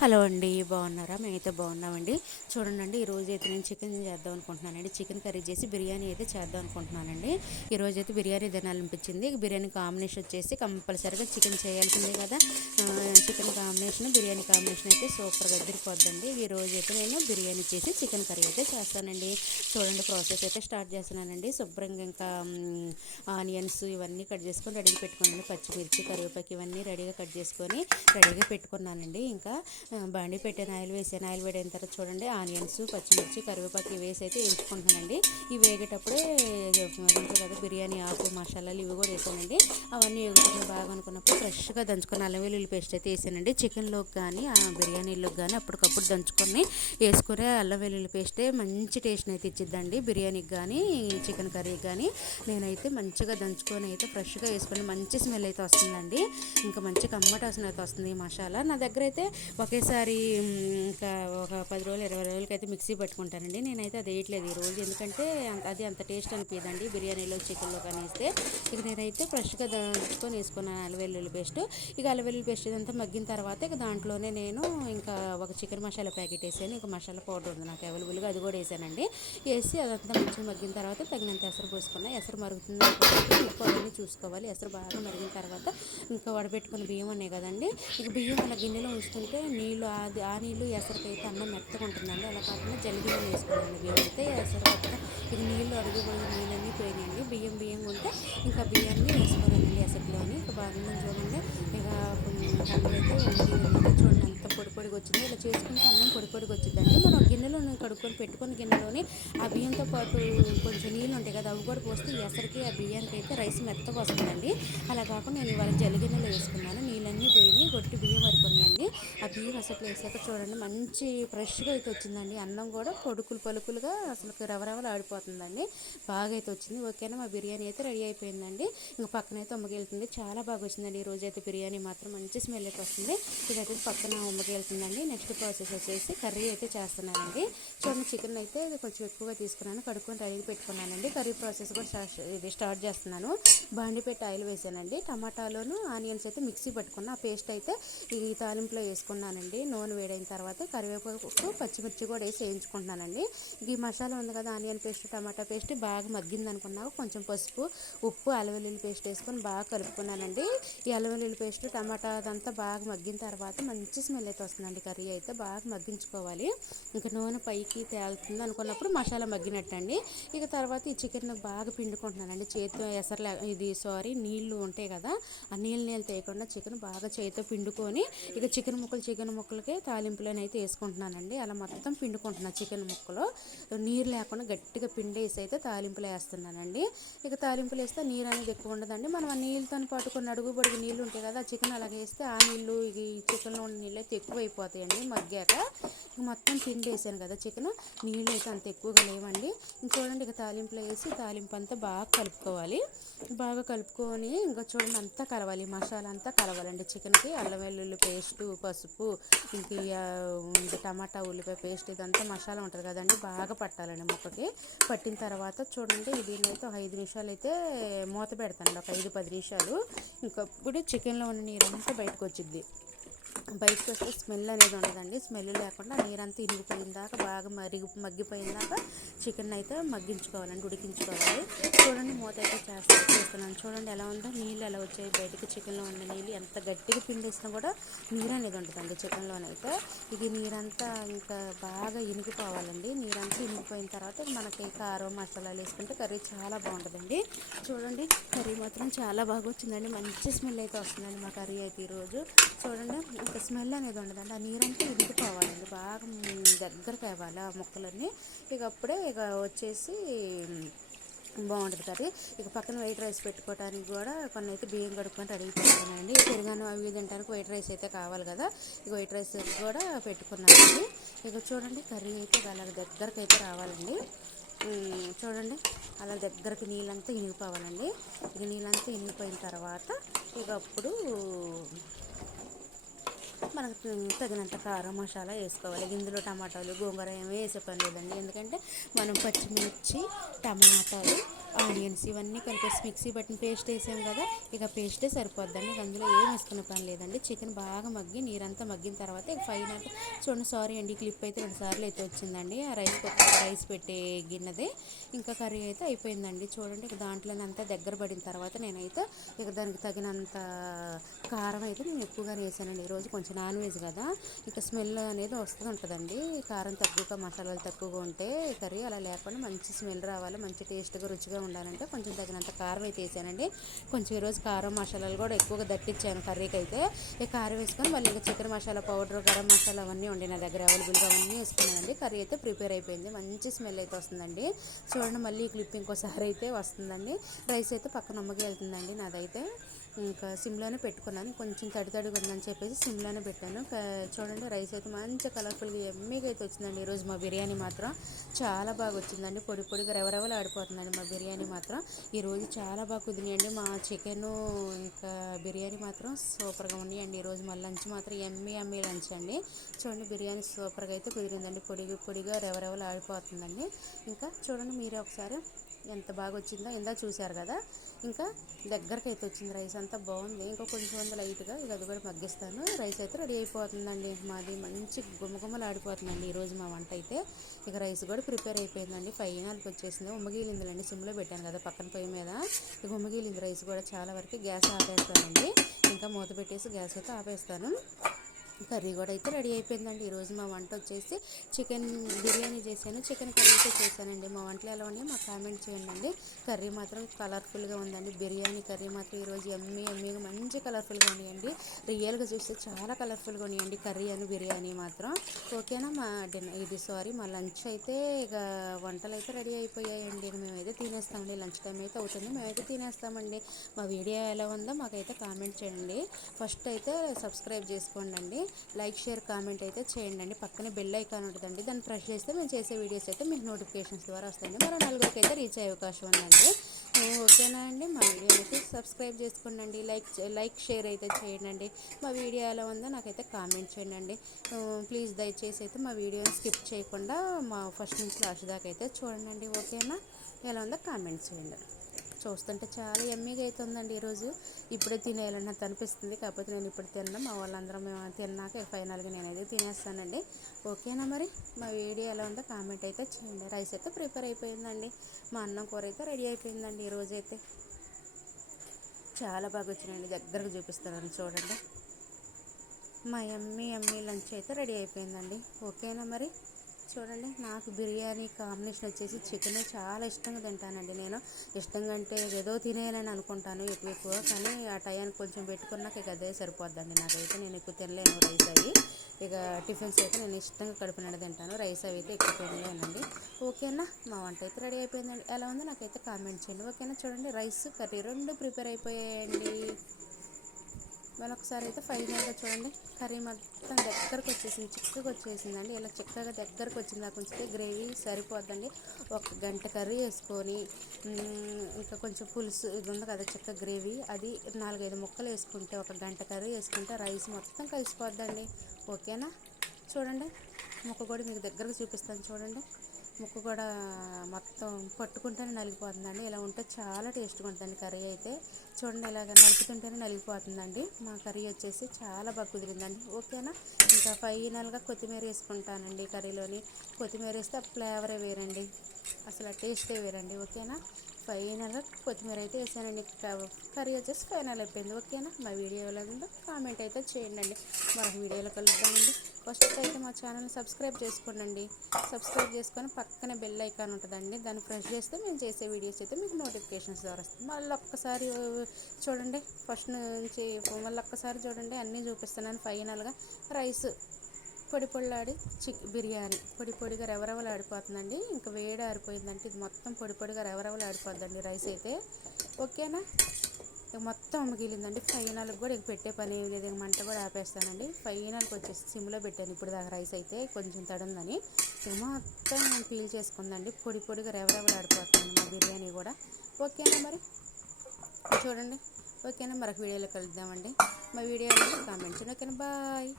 Hello అండి బాగున్నారా? మేమైతే బాగున్నామండి. చూడండి ఈరోజు అయితే నేను చికెన్ చేద్దాం అనుకుంటున్నానండి. చికెన్ కర్రీ చేసి బిర్యానీ అయితే చేద్దాం అనుకుంటున్నానండి. ఈరోజు అయితే బిర్యానీ తినాలనిపించింది. బిర్యానీ కాంబినేషన్ వచ్చేసి కంపల్సరీగా చికెన్ చేయాల్సిందే కదా. చికెన్ కాంబినేషన్ బిర్యానీ కాంబినేషన్ అయితే సూపర్గా ఎదిరిపోద్దండి. ఈరోజు అయితే నేను బిర్యానీ చేసి చికెన్ కర్రీ అయితే చేస్తానండి. చూడండి ప్రాసెస్ అయితే స్టార్ట్ చేస్తున్నానండి. శుభ్రంగా ఇంకా ఆనియన్స్ ఇవన్నీ కట్ చేసుకొని రెడీగా పెట్టుకున్నాను. పచ్చిమిర్చి కరివేపాకు ఇవన్నీ రెడీగా కట్ చేసుకొని రెడీగా పెట్టుకున్నానండి. ఇంకా బండి పెట్టాను ఆయిల్ వేసాను ఆయిల్ వేడిన తర్వాత చూడండి ఆనియన్స్ పచ్చిమిర్చి కరివేపాకు వేసి అయితే వేయించుకుంటున్నానండి ఇవి వేగేటప్పుడే కదా బిర్యానీ ఆకు మసాలాలు ఇవి కూడా వేసానండి. అవన్నీ వేగుతున్నాయి బాగా అనుకున్నప్పుడు ఫ్రెష్గా దంచుకున్న అల్లం వెల్లుల్లి పేస్ట్ అయితే వేసానండి. చికెన్లోకి కానీ బిర్యానీలోకి కానీ అప్పటికప్పుడు దంచుకొని వేసుకునే అల్లం వెల్లుల్లి పేస్టే మంచి టేస్ట్ అయితే ఇచ్చిద్దండి. బిర్యానీకి కానీ చికెన్ కర్రీకి కానీ నేనైతే మంచిగా దంచుకొని అయితే ఫ్రెష్గా వేసుకొని మంచి స్మెల్ అయితే వస్తుందండి. ఇంకా మంచి కమ్మట వాసన అయితే వస్తుంది ఈ మసాలా. నా దగ్గర అయితే ఒక ఒకేసారి ఇంకా ఒక పది రోజులు ఇరవై రోజులకి అయితే మిక్సీ పట్టుకుంటానండి. నేనైతే అది వేయట్లేదు ఈరోజు ఎందుకంటే అది అంత టేస్ట్ అనిపించదండి బిర్యానీలో చికెన్లో కానీ వేస్తే ఇక నేనైతే ఫ్రెష్గా దంచుకొని వేసుకున్నాను అలవెల్లుల్లి పేస్ట్. ఇక అలవెల్లుల్లి పేస్ట్ ఇదంతా మగ్గిన తర్వాత ఇక దాంట్లోనే నేను ఇంకా ఒక చికెన్ మసాలా ప్యాకెట్ వేసాను. ఇంకా మసాలా పౌడర్ ఉంది నాకు అవైలబుల్గా. అది కూడా వేసానండి. వేసి అదంతా మంచిగా మగ్గిన తర్వాత తగినంత ఎసరు పోసుకున్నా. ఎసరు మరుగుతుంది ఉప్పు చూసుకోవాలి. ఎసరు బాగా మరిగిన తర్వాత ఇంకా వడబెట్టుకున్న బియ్యం ఉన్నాయి కదండి. ఇక బియ్యం అలా గిన్నెలో ఉంచుతుంటే నీళ్ళు అది ఆ నీళ్ళు ఎసరికైతే అన్నం మెత్తగా ఉంటుందండి. అలా కాకుండా జల్దీగా వేసుకున్నాను. బియ్యం అయితే ఎసరు కొత్త ఇది నీళ్ళు అడుగుపోయి నీళ్ళన్నీ పోయినాయండి. బియ్యం బియ్యం ఉంటే ఇంకా బియ్యాన్ని వేసుకోవాలండి ఎసరులోని. ఇక బాగా చూడండి. ఇక అయితే చూడండి. అంత పొడి పొడిగా వచ్చింది. ఇలా చేసుకుంటే అన్నం పొడి పొడిగా వచ్చిందండి మనం గిన్నెలో కడుక్కొని పెట్టుకుని గిన్నెలోని ఆ బియ్యంతో పాటు కొంచెం నీళ్ళు ఉంటాయి కదా అవి కూడా పోస్తే ఎసరికి ఆ బియ్యానికి అయితే రైస్ మెత్తగా వస్తుందండి. అలా కాకుండా నేను ఇవాళ జలిగిన్నెలో వేసుకున్నాను. నీళ్ళన్నీ పోయి కొట్టి బియ్యం వరకున్నాయండి ఆ బియ్యం అసలు వేసాక చూడండి మంచి ఫ్రెష్గా అయితే వచ్చిందండి. అన్నం కూడా పొడుకులు పలుకులుగా అసలు రవరవలు ఆడిపోతుందండి. బాగా అయితే వచ్చింది. ఓకేనా మా బిర్యానీ అయితే రెడీ అయిపోయిందండి. ఇంకా పక్కన అయితే ఉమ్మకెళ్తుంది చాలా బాగా వచ్చిందండి. ఈ రోజు అయితే బిర్యానీ మాత్రం మంచి స్మెల్ అయితే వస్తుంది. ఇదైతే పక్కన ఉమ్మకెళ్తుందండి నెక్స్ట్ ప్రాసెస్ వచ్చేసి కర్రీ అయితే చేస్తున్నానండి. చూడండి చికెన్ అయితే కొంచెం ఎక్కువగా తీసుకున్నాను. కడుక్కొని రెడీ పెట్టుకున్నానండి. కర్రీ ప్రాసెస్ కూడా ఇది స్టార్ట్ చేస్తున్నాను. బాండి పెట్టి ఆయిల్ వేసానండి. టమాటాలోను ఆనియన్స్ అయితే మిక్సీ పట్టుకున్న ఆ పేస్ట్ అయితే ఈ తాలింపులో వేసుకున్నానండి. నూనె వేడైన తర్వాత కరివేపాకు పచ్చిమిర్చి కూడా వేసి వేయించుకుంటున్నానండి. ఈ మసాలా ఉంది కదా ఆనియన్ పేస్ట్ టమాటా పేస్ట్ బాగా మగ్గింది అనుకున్నాక కొంచెం పసుపు ఉప్పు అలవెల్లుల్లి పేస్ట్ వేసుకొని బాగా కలుపుకున్నానండి. ఈ అలవెల్లుల్లి పేస్ట్ టమాటా అదంతా బాగా మగ్గిన తర్వాత మంచి స్మెల్ అయితే వస్తుందండి. కర్రీ అయితే బాగా మగ్గించుకోవాలి. ఇంకా నూనె పైకి తేలుతుంది అనుకున్నప్పుడు మసాలా మగ్గినట్టండి. ఇక తర్వాత ఈ చికెన్ బాగా పిండుకుంటున్నానండి. చేతితో ఎసరలే ఇది సారీ నీళ్ళు ఉంటాయి కదా ఆ నీళ్ళు నీళ్ళు తేయకుండా చికెన్ బాగా చేతితో పిండుకొని ఇక చికెన్ ముక్కలు చికెన్ ముక్కలకి అయితే వేసుకుంటున్నానండి. అలా మొత్తం పిండుకుంటున్నాను చికెన్ ముక్కలు. నీరు లేకుండా గట్టిగా పిండేసి అయితే తాలింపులు వేస్తున్నానండి. ఇక తాలింపులు వేస్తే నీరు అనేది ఎక్కువ ఉండదండి. మనం ఆ నీళ్ళతో పాటు కొన్ని అడుగు పొడుగు నీళ్ళు ఉంటాయి కదా ఆ చికెన్ అలాగే వేస్తే ఆ నీళ్ళు ఈ చికెన్లో ఉన్న నీళ్ళు అయితే ఎక్కువ అయిపోతాయండి మగ్గాక మొత్తం పిండి వేసాను కదా చికెన్ నీళ్ళు అయితే అంత ఎక్కువగా లేవండి. చూడండి ఇక తాలింపులో వేసి తాలింపు అంతా బాగా కలుపుకోవాలి. బాగా కలుపుకొని ఇంకా చూడండి అంతా కలవాలి మసాలా అంతా కలవాలండి చికెన్కి. అల్లం వెల్లుల్లి పేస్టు పసుపు ఇంక టమాటా ఉల్లిపాయ పేస్ట్ ఇదంతా మసాలా ఉంటుంది కదండి బాగా పట్టాలండి మొక్కకి. పట్టిన తర్వాత చూడండి దీన్ని అయితే ఒక ఐదు నిమిషాలు అయితే మూత పెడతాను ఒక ఐదు పది నిమిషాలు. ఇంకప్పుడు చికెన్లో ఉన్న నీరు అంతా బయటకు వచ్చింది బయటకు వస్తే స్మెల్ అనేది ఉండదండి. స్మెల్ లేకుండా నీరంతా ఇరిగిపోయిన దాకా బాగా మరిగి మగ్గిపోయిన దాకా చికెన్ అయితే మగ్గించుకోవాలండి ఉడికించుకోవాలి. చూడండి మూత అయితే చేస్తా చేస్తున్నాను. చూడండి ఎలా ఉందో నీళ్ళు ఎలా వచ్చాయి? బయటకు చికెన్లో ఉన్న నీళ్ళు ఎంత గట్టిగా పిండేసినా కూడా నీరు అనేది ఉంటుందండి చికెన్లోనైతే. ఇది నీరంతా ఇంకా బాగా ఇనిగిపోవాలండి. నీరంతా ఇనిగిపోయిన తర్వాత మనకి కారం మసాలాలు వేసుకుంటే కర్రీ చాలా బాగుంటుందండి. చూడండి కర్రీ మాత్రం చాలా బాగా వచ్చిందండి. మంచి స్మెల్ అయితే వస్తుందండి మా కర్రీ అయితే ఈరోజు. చూడండి అంత స్మెల్ అనేది ఉండదండి ఆ నీరంతా ఇరిగిపోవాలండి బాగా దగ్గరకు అవ్వాలి ఆ ముక్కలన్నీ. ఇక అప్పుడే ఇక వచ్చేసి బాగుంటుంది కర్రీ ఇక పక్కన వైట్ రైస్ పెట్టుకోవడానికి కూడా కొన్ని అయితే బియ్యం కడుక్కొని రెడీ పెట్టుకున్నానండి పెరుగాను అవి తినడానికి వైట్ రైస్ అయితే కావాలి కదా. ఇక వైట్ రైస్ కూడా పెట్టుకున్నానండి ఇక చూడండి కర్రీ అయితే అలా దగ్గరకు అయితే రావాలండి చూడండి అలా దగ్గరకు నీళ్ళంతా ఇనిగిపోవాలండి. ఇక నీళ్ళంతా ఇనిగిపోయిన తర్వాత ఇక అప్పుడు మనకు తగినంత కారం మసాలా వేసుకోవాలి. ఇందులో టమాటాలు గోంగూర ఏమీ వేసే పని లేదండి. ఎందుకంటే మనం పచ్చిమిర్చి టమాటాలు ఆనియన్స్ ఇవన్నీ కలిపేసి మిక్సీ పట్టిన పేస్ట్ వేసాం కదా ఇక పేస్టే సరిపోద్దండి. ఇక అందులో ఏం వేసుకున్న పని లేదండి. చికెన్ బాగా మగ్గి నీరంతా మగ్గిన తర్వాత ఇక ఫైనల్ చూడండి సారీ అండి క్లిప్ అయితే రెండు సార్లు అయితే వచ్చిందండి. ఆ రైస్ రైస్ పెట్టే గిన్నెదే. ఇంకా కర్రీ అయితే అయిపోయిందండి. చూడండి ఇక దాంట్లోనే అంతా దగ్గర పడిన తర్వాత నేనైతే ఇక దానికి తగినంత కారం అయితే నేను ఎక్కువగా వేసానండి. ఈరోజు కొంచెం నాన్ వెజ్ కదా ఇక స్మెల్ అనేది వస్తూ ఉంటుందండి. కారం తక్కువగా మసాలాలు తక్కువగా ఉంటే కర్రీ అలా లేకుండా మంచి స్మెల్ రావాలి మంచి టేస్ట్గా రుచిగా ఉండాలంటే కొంచెం తగినంత కారం అయితే వేసానండి. కొంచెం ఈరోజు కారం మసాలాలు కూడా ఎక్కువగా దట్టించాను కర్రీకి అయితే ఈ కారం వేసుకొని మళ్ళీ ఇంకా చికెన్ మసాలా పౌడర్ గరం మసాలా అవన్నీ ఉండే నా దగ్గర అవైలబుల్గా అవన్నీ వేసుకున్నానండి. కర్రీ అయితే ప్రిపేర్ అయిపోయింది. మంచి స్మెల్ అయితే వస్తుందండి. చూడండి మళ్ళీ ఈ క్లిప్ ఇంకోసారి అయితే వస్తుందండి. రైస్ అయితే పక్కన అమ్మకి వెళ్తుందండి నాదైతే. ఇంకా సిమ్లోనే పెట్టుకున్నాను. కొంచెం తడి తడిగా ఉందని చెప్పేసి సిమ్లోనే పెట్టాను. చూడండి రైస్ అయితే మంచి కలర్ఫుల్గా ఎమ్మిగా అయితే వచ్చిందండి ఈరోజు మా బిర్యానీ మాత్రం. చాలా బాగా వచ్చిందండి. పొడి పొడిగా రెవరెవలు ఆడిపోతుందండి మా బిర్యానీ మాత్రం. ఈరోజు చాలా బాగా కుదిరినాయండి. మా చికెన్ ఇంకా బిర్యానీ మాత్రం సూపర్గా ఉన్నాయండి. ఈరోజు మా లంచ్ మాత్రం ఎమ్మి ఎమ్మి లంచ్ అండి. చూడండి బిర్యానీ సూపర్గా అయితే కుదిరిందండి. పొడి పొడిగా రెవరెవలు ఆడిపోతుందండి. ఇంకా చూడండి మీరే ఒకసారి ఎంత బాగా వచ్చిందో. ఇందా చూశారు కదా. ఇంకా దగ్గరకైతే అయితే వచ్చింది రైస్ అంతా. బాగుంది. ఇంకా కొంచెం వంద లైట్గా ఇక అది కూడా మగ్గిస్తాను. రైస్ అయితే రెడీ అయిపోతుందండి. మాది మంచి గుమ్మగుమ్మలు ఆడిపోతుందండి ఈరోజు మా వంట అయితే ఇక రైస్ కూడా ప్రిపేర్ అయిపోయిందండి. ఫైనల్కి వచ్చేసింది. ఉమ్మగిలిందిలండి సిమ్లో పెట్టాను కదా పక్కన పొయ్యి మీద. ఇక ఉమ్మగిలింది రైస్ కూడా చాలా వరకు గ్యాస్ ఆపేస్తానండి. ఇంకా మూత పెట్టేసి గ్యాస్ అయితే ఆపేస్తాను. కర్రీ కూడా అయితే రెడీ అయిపోయిందండి. ఈరోజు మా వంట వచ్చేసి చికెన్ బిర్యానీ చేశాను. చికెన్ కర్రీ అయితే చేశానండి. మా వంటలు ఎలా ఉన్నాయో మాకు కామెంట్ చేయండి. అండి కర్రీ మాత్రం కలర్ఫుల్గా ఉందండి. బిర్యానీ కర్రీ మాత్రం ఈరోజు ఎమ్మి ఎమ్మిగా మంచి కలర్ఫుల్గా ఉన్నాయండి. రియల్గా చూస్తే చాలా కలర్ఫుల్గా ఉన్నాయండి కర్రీ అని బిర్యానీ మాత్రం. ఓకేనా? మా డిన్నర్ ఇది సారీ మా లంచ్ అయితే ఇక వంటలు అయితే రెడీ అయిపోయాయండి. మేమైతే తినేస్తామండి. లంచ్ టైం అయితే అవుతుంది. మేమైతే తినేస్తామండి. మా వీడియో ఎలా ఉందో మాకైతే కామెంట్ చేయండి. ఫస్ట్ అయితే సబ్స్క్రైబ్ చేసుకోండి అండి లైక్ షేర్ కామెంట్ అయితే చేయండి అండి. పక్కనే బెల్ ఐకాన్ ఉంటుందండి. దాన్ని ప్రెస్ చేస్తే మేము చేసే వీడియోస్ అయితే మీకు నోటిఫికేషన్స్ ద్వారా వస్తాయండి. మరో నలుగురికి అయితే రీచ్ అయ్యే అవకాశం ఉందండి. ఓకేనా అండి? మా వీడియో అయితే సబ్స్క్రైబ్ చేసుకోండి లైక్ లైక్ షేర్ అయితే చేయండి మా వీడియో ఎలా ఉందో నాకైతే కామెంట్ చేయండి ప్లీజ్ దయచేసి అయితే మా వీడియోని స్కిప్ చేయకుండా మా ఫస్ట్ నుంచి లాస్ట్ దాకా అయితే చూడండి ఓకేనా? ఎలా ఉందో కామెంట్ చేయండి. చూస్తుంటే చాలా ఎమ్మీగా అవుతుందండి ఈరోజు ఇప్పుడే తినేయాలన్నట్టు అనిపిస్తుంది. కాకపోతే నేను ఇప్పుడు తిన్నాం. మా వాళ్ళందరం మేము తిన్నాక ఫైనల్గా నేనైతే తినేస్తానండి. ఓకేనా మరి? మా వీడియో ఎలా ఉందో కామెంట్ అయితే చేయండి. రైస్ అయితే ప్రిపేర్ అయిపోయిందండి. మా అన్నం కూర అయితే రెడీ అయిపోయిందండి ఈరోజు అయితే. చాలా బాగా వచ్చినాయండి. దగ్గరకు చూపిస్తాను చూడండి. మా ఎమ్మీ ఎమ్మీ లంచ్ అయితే రెడీ అయిపోయిందండి. ఓకేనా మరి? చూడండి నాకు బిర్యానీ కాంబినేషన్ వచ్చేసి చికెన్ చాలా ఇష్టంగా తింటానండి నేను. ఇష్టంగా అంటే ఏదో తినేయాలని అనుకుంటాను ఎక్కువ ఎక్కువ కానీ ఆ టయానికి కొంచెం పెట్టుకున్నాక ఇక అదే సరిపోద్దండి. నాకైతే నేను ఎక్కువ తినలేను రైస్ అవి. ఇక టిఫిన్స్ అయితే నేను ఇష్టంగా కడుపు నిండా తింటాను. రైస్ అవి అయితే ఎక్కువ తినలేనండి. ఓకేనా? మా వంట అయితే రెడీ అయిపోయిందండి. ఎలా ఉందో నాకైతే కామెంట్ చేయండి. ఓకేనా? చూడండి రైస్ కర్రీ రెండు ప్రిపేర్ అయిపోయాయండి. మరొకసారి అయితే ఫైనల్గా చూడండి. కర్రీ మొత్తం దగ్గరకు వచ్చేసింది చిక్కగా వచ్చేసిందండి. ఇలా చిక్కగా దగ్గరకు వచ్చింది దాకా ఉంచితే గ్రేవీ సరిపోద్దండి. ఒక గంట కర్రీ వేసుకొని ఇంకా కొంచెం పులుసు ఇది ఉంది కదా చిక్క గ్రేవీ అది నాలుగైదు ముక్కలు వేసుకుంటే ఒక గంట కర్రీ వేసుకుంటే రైస్ మొత్తం కలిసిపోద్దండి. ఓకేనా? చూడండి. ముక్క కూడా మీకు దగ్గరకు చూపిస్తాను చూడండి. ముక్కు కూడా మొత్తం పట్టుకుంటేనే నలిగిపోతుందండి. ఇలా ఉంటే చాలా టేస్ట్గా ఉంటుందండి కర్రీ అయితే. చూడండి ఇలాగ నలుపుతుంటేనే నలిగిపోతుందండి. మా కర్రీ వచ్చేసి చాలా బాగా కుదిరిందండి. ఓకేనా? ఇంకా ఫైనల్గా కొత్తిమీర వేసుకుంటానండి కర్రీలోని. కొత్తిమీర వేస్తే ఫ్లేవరే వేరండి. అసలు టేస్టే వేరండి. ఓకేనా? ఫైనల్గా కొత్తిమీర అయితే వేసానండి. కర్రీ వచ్చేసి ఫైనల్ అయిపోయింది. ఓకేనా? మా వీడియోలో ఉందో కామెంట్ అయితే చేయండి. అండి మరొక వీడియోలో కలుద్దామండి. ఫస్ట్ అయితే మా ఛానల్ని సబ్స్క్రైబ్ చేసుకోండి సబ్స్క్రైబ్ చేసుకొని పక్కనే బెల్ ఐకాన్ ఉంటుందండి. దాన్ని ప్రెస్ చేస్తే మేము చేసే వీడియోస్ అయితే మీకు నోటిఫికేషన్స్ ద్వారా వస్తుంది మళ్ళీ ఒక్కసారి చూడండి. ఫస్ట్ నుంచి మళ్ళీ ఒక్కసారి చూడండి. అన్నీ చూపిస్తున్నాను ఫైనల్గా. రైస్ పొడి పొడిలాడి చిక్ బిర్యానీ. పొడి పొడిగా రెవరెవలు ఆడిపోతుందండి. ఇంకా వేడి ఆరిపోయిందంటే ఇది మొత్తం పొడి పొడిగా రెవరెవలు ఆడిపోద్దండి రైస్ అయితే. ఓకేనా? ఇక మొత్తం మిగిలిందండి ఫైనల్కి కూడా ఇక పెట్టే పని ఏం లేదు. ఇక మంట కూడా ఆపేస్తానండి. ఫైనల్కి వచ్చేసి సిమ్లో పెట్టాను. ఇప్పుడు దాకా రైస్ అయితే కొంచెం తడుందని. ఇక మొత్తం పీల్ చేసుకుందండి. పొడి పొడిగా రెవరెవలాడిపోతుంది మా బిర్యానీ కూడా. ఓకేనా మరి? చూడండి. ఓకేనా మరొక వీడియోలో కలుద్దామండి. మా వీడియో కామెంట్స్ ఓకేనా? బాయ్.